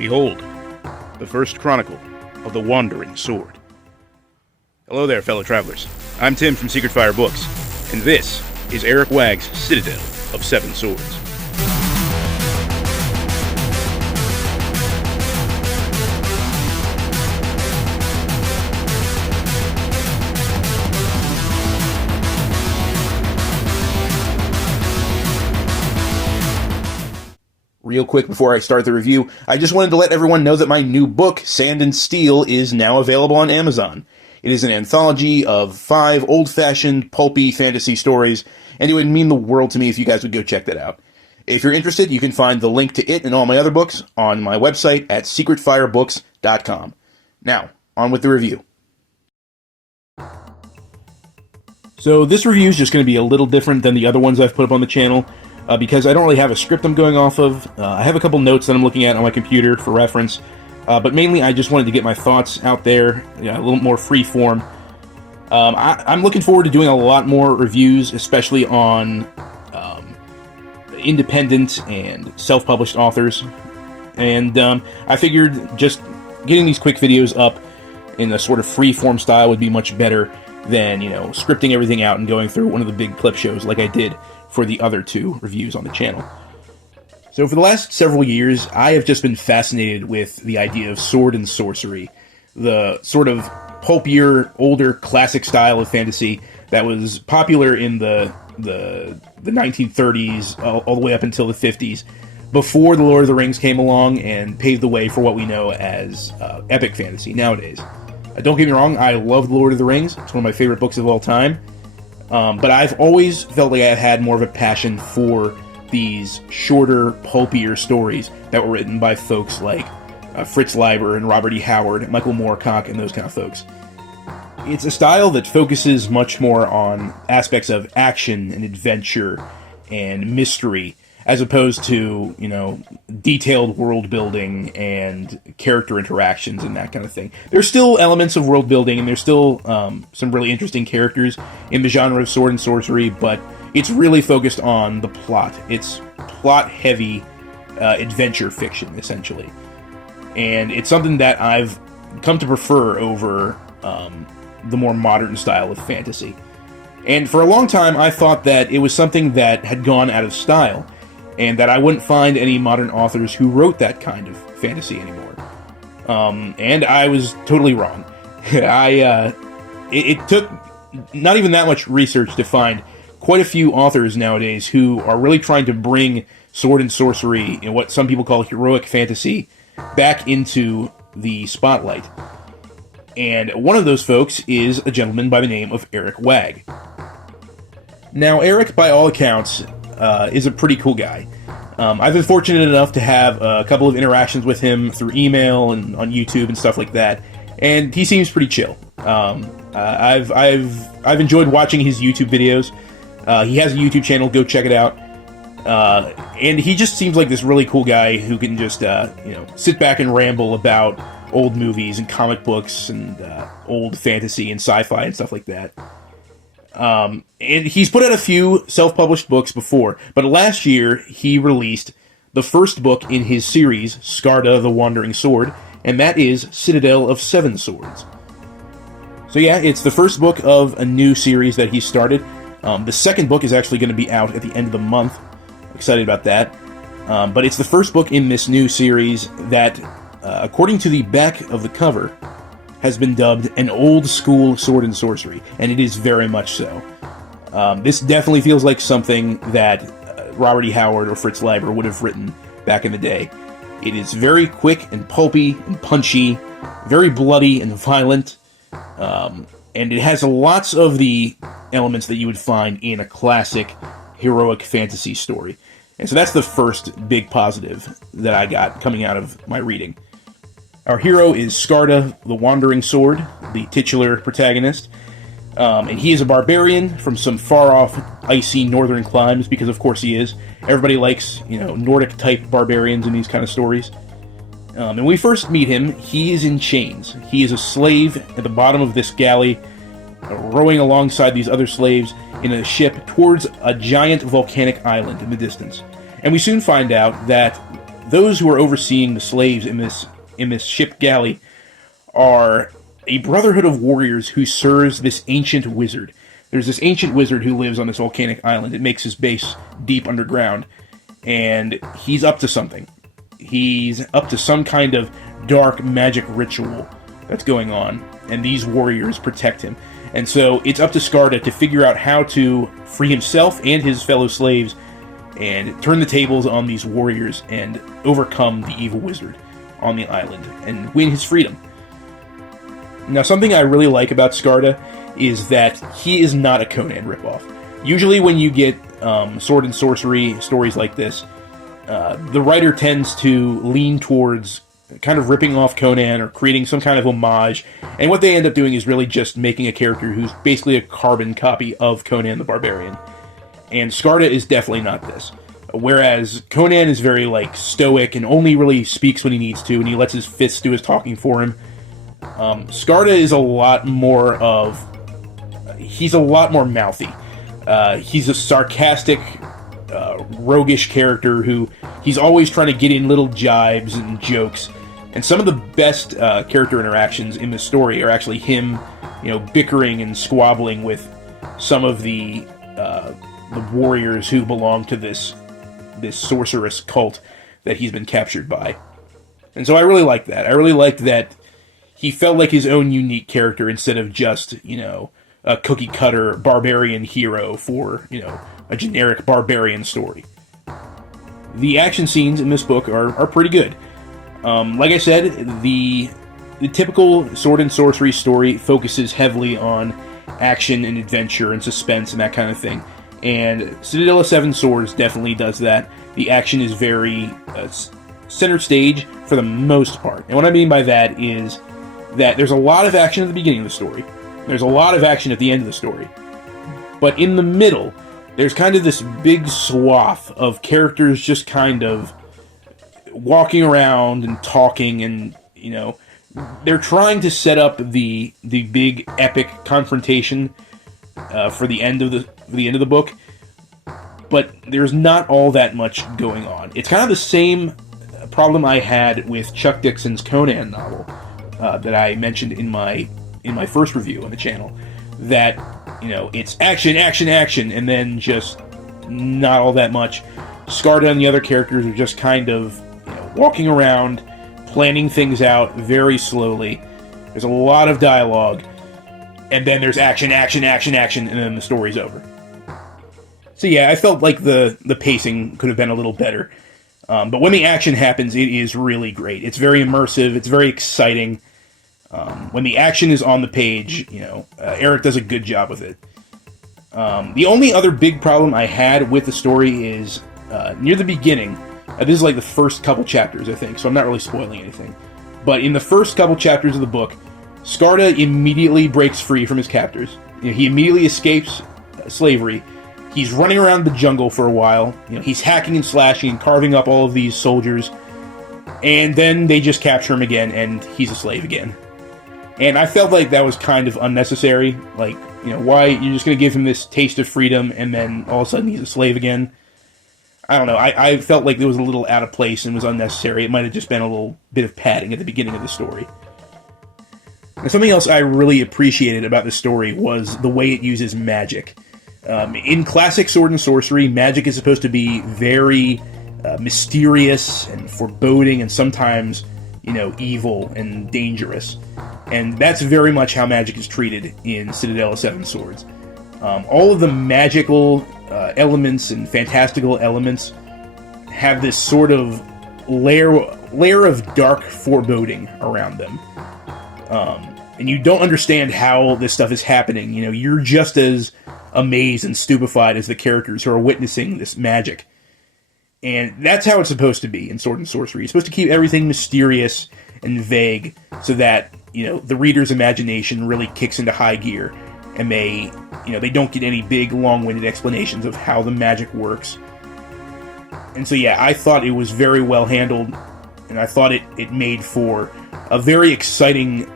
Behold, the first chronicle of the Wandering Sword. Hello there, fellow travelers. I'm Tim from Secret Fire Books, and this is Erik Waag's Citadel of Seven Swords. Real quick before I start the review, I just wanted to let everyone know that my new book, Sand and Steel, is now available on Amazon. It is an anthology of 5 old-fashioned, pulpy fantasy stories, and it would mean the world to me if you guys would go check that out. If you're interested, you can find the link to it and all my other books on my website at secretfirebooks.com. Now, on with the review. So this review is just going to be a little different than the other ones I've put up on the channel, because I don't really have a script I'm going off of. I have a couple notes that I'm looking at on my computer for reference, but mainly I just wanted to get my thoughts out there, a little more free form. I'm looking forward to doing a lot more reviews, especially on independent and self-published authors, and I figured just getting these quick videos up in a sort of free-form style would be much better than, scripting everything out and going through one of the big clip shows like I did for the other 2 reviews on the channel. So for the last several years, I have just been fascinated with the idea of sword and sorcery, the sort of pulpier, older, classic style of fantasy that was popular in the 1930s all the way up until the 50s, before The Lord of the Rings came along and paved the way for what we know as epic fantasy nowadays. Don't get me wrong, I love The Lord of the Rings. It's one of my favorite books of all time. But I've always felt like I've had more of a passion for these shorter, pulpier stories that were written by folks like Fritz Leiber and Robert E. Howard, Michael Moorcock, and those kind of folks. It's a style that focuses much more on aspects of action and adventure and mystery, as opposed to, detailed world building and character interactions and that kind of thing. There's still elements of world building, and there's still some really interesting characters in the genre of sword and sorcery, but it's really focused on the plot. It's plot-heavy adventure fiction, essentially. And it's something that I've come to prefer over the more modern style of fantasy. And for a long time, I thought that it was something that had gone out of style, and that I wouldn't find any modern authors who wrote that kind of fantasy anymore. And I was totally wrong. It took not even that much research to find quite a few authors nowadays who are really trying to bring sword and sorcery, what some people call heroic fantasy, back into the spotlight. And one of those folks is a gentleman by the name of Erik Waag. Now, Erik, by all accounts, is a pretty cool guy. I've been fortunate enough to have a couple of interactions with him through email and on YouTube and stuff like that, and he seems pretty chill. I've enjoyed watching his YouTube videos. He has a YouTube channel, go check it out. And he just seems like this really cool guy who can just sit back and ramble about old movies and comic books and old fantasy and sci-fi and stuff like that. And he's put out a few self-published books before, but last year he released the first book in his series, Skarde, the Wandering Sword, and that is Citadel of Seven Swords. So yeah, it's the first book of a new series that he started. The second book is actually going to be out at the end of the month. Excited about that. But it's the first book in this new series that, according to the back of the cover, has been dubbed an old-school sword and sorcery, and it is very much so. This definitely feels like something that Robert E. Howard or Fritz Leiber would have written back in the day. It is very quick and pulpy and punchy, very bloody and violent, and it has lots of the elements that you would find in a classic heroic fantasy story. And so that's the first big positive that I got coming out of my reading. Our hero is Skarde, the Wandering Sword, the titular protagonist, and he is a barbarian from some far-off, icy northern climes, because of course he is. Everybody likes, Nordic-type barbarians in these kind of stories. And when we first meet him, he is in chains. He is a slave at the bottom of this galley, rowing alongside these other slaves in a ship towards a giant volcanic island in the distance. And we soon find out that those who are overseeing the slaves in this ship galley are a brotherhood of warriors who serves this ancient wizard. There's this ancient wizard who lives on this volcanic island. It makes his base deep underground, and he's up to something. He's up to some kind of dark magic ritual that's going on, and these warriors protect him. And so it's up to Skarde to figure out how to free himself and his fellow slaves and turn the tables on these warriors and overcome the evil wizard on the island and win his freedom. Now, something I really like about Skarde is that he is not a Conan ripoff. Usually when you get sword and sorcery stories like this, the writer tends to lean towards kind of ripping off Conan or creating some kind of homage, and what they end up doing is really just making a character who's basically a carbon copy of Conan the Barbarian. And Skarde is definitely not this. Whereas Conan is very, like, stoic and only really speaks when he needs to, and he lets his fists do his talking for him. Skarde is a lot more of... He's a lot more mouthy. He's a sarcastic, roguish character who... He's always trying to get in little jibes and jokes. And some of the best character interactions in the story are actually him, bickering and squabbling with some of the warriors who belong to this sorceress cult that he's been captured by. And so I really liked that. I really liked that he felt like his own unique character instead of just, a cookie-cutter barbarian hero for, a generic barbarian story. The action scenes in this book are pretty good. Like I said, the typical sword and sorcery story focuses heavily on action and adventure and suspense and that kind of thing. And Citadel of Seven Swords definitely does that. The action is very center stage for the most part. And what I mean by that is that there's a lot of action at the beginning of the story. There's a lot of action at the end of the story. But in the middle, there's kind of this big swath of characters just kind of walking around and talking, and they're trying to set up the big epic confrontation for the end of the book, but there's not all that much going on. It's kind of the same problem I had with Chuck Dixon's Conan novel that I mentioned in my first review on the channel. That it's action, action, action, and then just not all that much. Skarde and the other characters are just kind of walking around, planning things out very slowly. There's a lot of dialogue, and then there's action, action, action, action, and then the story's over. So yeah, I felt like the pacing could have been a little better. But when the action happens, it is really great. It's very immersive. It's very exciting. When the action is on the page, Erik does a good job with it. The only other big problem I had with the story is near the beginning. This is like the first couple chapters, I think, so I'm not really spoiling anything. But in the first couple chapters of the book, Skarde immediately breaks free from his captors. He immediately escapes slavery. He's running around the jungle for a while. He's hacking and slashing and carving up all of these soldiers. And then they just capture him again, and he's a slave again. And I felt like that was kind of unnecessary. Like, why you're just going to give him this taste of freedom, and then all of a sudden he's a slave again? I don't know. I felt like it was a little out of place and was unnecessary. It might have just been a little bit of padding at the beginning of the story. Now, something else I really appreciated about the story was the way it uses magic. In classic sword and sorcery, magic is supposed to be very mysterious and foreboding and sometimes, evil and dangerous. And that's very much how magic is treated in Citadel of Seven Swords. All of the magical elements and fantastical elements have this sort of layer of dark foreboding around them. And you don't understand how this stuff is happening. You're just as amazed and stupefied as the characters who are witnessing this magic. And that's how it's supposed to be in Sword and Sorcery. It's supposed to keep everything mysterious and vague so that, the reader's imagination really kicks into high gear, and they don't get any big, long-winded explanations of how the magic works. And so, yeah, I thought it was very well handled, and I thought it made for a very exciting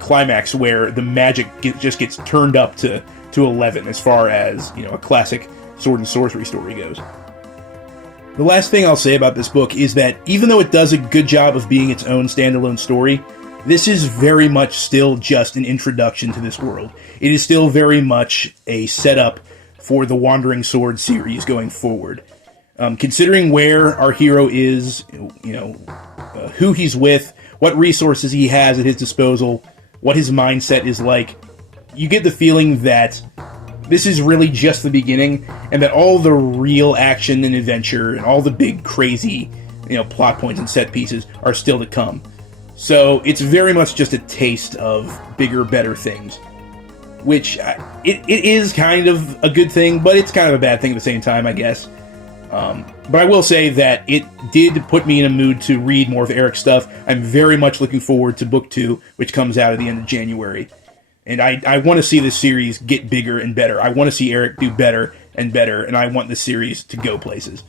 climax where the magic just gets turned up to 11 as far as, a classic Sword and Sorcery story goes. The last thing I'll say about this book is that even though it does a good job of being its own standalone story, this is very much still just an introduction to this world. It is still very much a setup for the Wandering Sword series going forward. Considering where our hero is, who he's with, what resources he has at his disposal, what his mindset is like, you get the feeling that this is really just the beginning, and that all the real action and adventure and all the big crazy, plot points and set pieces are still to come. So it's very much just a taste of bigger, better things, which it is kind of a good thing, but it's kind of a bad thing at the same time, I guess. But I will say that it did put me in a mood to read more of Erik's stuff. I'm very much looking forward to Book 2, which comes out at the end of January. And I want to see this series get bigger and better. I want to see Erik do better and better, and I want this series to go places.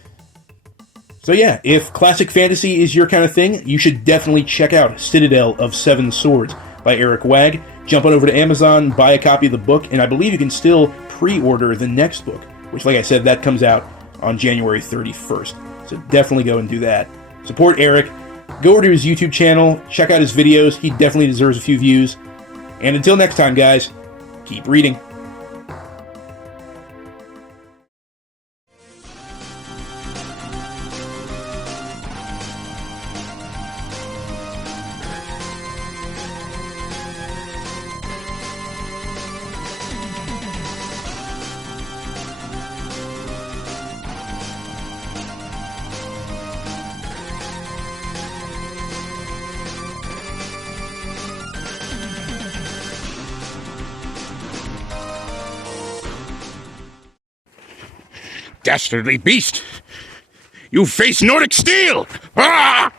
So yeah, if classic fantasy is your kind of thing, you should definitely check out Citadel of Seven Swords by Erik Waag. Jump on over to Amazon, buy a copy of the book, and I believe you can still pre-order the next book, which, like I said, that comes out on January 31st. So definitely go and do that. Support Erik. Go over to his YouTube channel, check out his videos. He definitely deserves a few views. And until next time, guys, keep reading. Dastardly beast! You face Nordic steel! Ah!